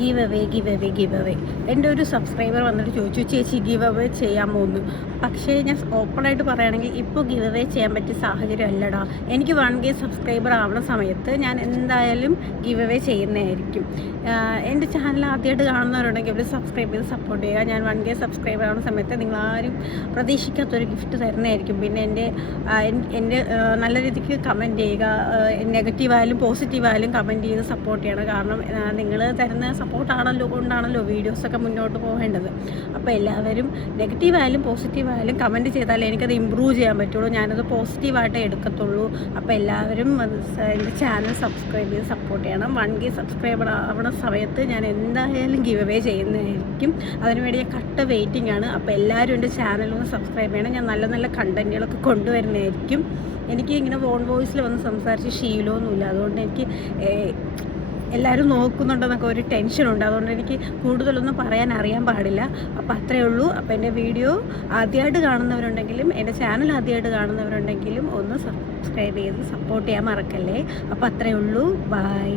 Give away എൻ്റെ ഒരു subscriber വന്നിട്ട് ചോദിച്ചു, ചേച്ചി ഗീവ് അവേ ചെയ്യാമോ എന്ന്. പക്ഷേ ഞാൻ ഓപ്പണായിട്ട് പറയുകയാണെങ്കിൽ ഇപ്പോൾ ഗീവ് അവേ ചെയ്യാൻ പറ്റിയ സാഹചര്യം അല്ലടാ. എനിക്ക് 1K സബ്സ്ക്രൈബർ ആവുന്ന സമയത്ത് ഞാൻ എന്തായാലും ഗീവ് അവേ ചെയ്യുന്നതായിരിക്കും. എൻ്റെ ചാനൽ ആദ്യമായിട്ട് കാണുന്നവരുണ്ടെങ്കിൽ അവർ സബ്സ്ക്രൈബ് ചെയ്ത് സപ്പോർട്ട് ചെയ്യുക. ഞാൻ 1K സബ്സ്ക്രൈബർ ആവുന്ന സമയത്ത് നിങ്ങളാരും പ്രതീക്ഷിക്കാത്തൊരു ഗിഫ്റ്റ് തരുന്നതായിരിക്കും. പിന്നെ എൻ്റെ നല്ല രീതിക്ക് കമൻറ്റ് ചെയ്യുക, നെഗറ്റീവായാലും പോസിറ്റീവായാലും കമൻറ്റ് ചെയ്ത് സപ്പോർട്ട് ചെയ്യണം. കാരണം നിങ്ങൾ തരുന്ന സപ്പോർട്ടാണല്ലോ കൊണ്ടാണല്ലോ വീഡിയോസൊക്കെ മുന്നോട്ട് പോകേണ്ടത്. അപ്പോൾ എല്ലാവരും നെഗറ്റീവായാലും പോസിറ്റീവായാലും കമൻറ്റ് ചെയ്താലേ എനിക്കത് ഇമ്പ്രൂവ് ചെയ്യാൻ പറ്റുള്ളൂ, ഞാനത് പോസിറ്റീവായിട്ടേ എടുക്കത്തുള്ളൂ. അപ്പോൾ എല്ലാവരും എൻ്റെ ചാനൽ സബ്സ്ക്രൈബ് ചെയ്ത് സപ്പോർട്ട് ചെയ്യണം. 1K സബ്സ്ക്രൈബർ ആവണ സമയത്ത് ഞാൻ എന്തായാലും ഗിവ് അവേ ചെയ്യുന്നതായിരിക്കും. അതിനുവേണ്ടി ഞാൻ കട്ട വെയിറ്റിംഗ് ആണ്. അപ്പോൾ എല്ലാവരും എൻ്റെ ചാനലൊന്ന് സബ്സ്ക്രൈബ് ചെയ്യണം. ഞാൻ നല്ല നല്ല കണ്ടൻറ്റുകളൊക്കെ കൊണ്ടുവരുന്നതായിരിക്കും. എനിക്ക് ഇങ്ങനെ വോയിസിൽ വന്ന് സംസാരിച്ച് ശീലമൊന്നുമില്ല. അതുകൊണ്ട് എനിക്ക് എല്ലാവരും നോക്കുന്നുണ്ടെന്നൊക്കെ ഒരു ടെൻഷനുണ്ട്. അതുകൊണ്ട് എനിക്ക് കൂടുതലൊന്നും പറയാൻ അറിയാൻ പാടില്ല. അപ്പോൾ അത്രയേ ഉള്ളൂ. അപ്പോൾ എൻ്റെ വീഡിയോ ആദ്യമായിട്ട് കാണുന്നവരുണ്ടെങ്കിലും എൻ്റെ ചാനൽ ആദ്യമായിട്ട് കാണുന്നവരുണ്ടെങ്കിലും ഒന്ന് സബ്സ്ക്രൈബ് ചെയ്ത് സപ്പോർട്ട് ചെയ്യാൻ മറക്കല്ലേ. അപ്പോൾ അത്രയേ ഉള്ളൂ. ബൈ.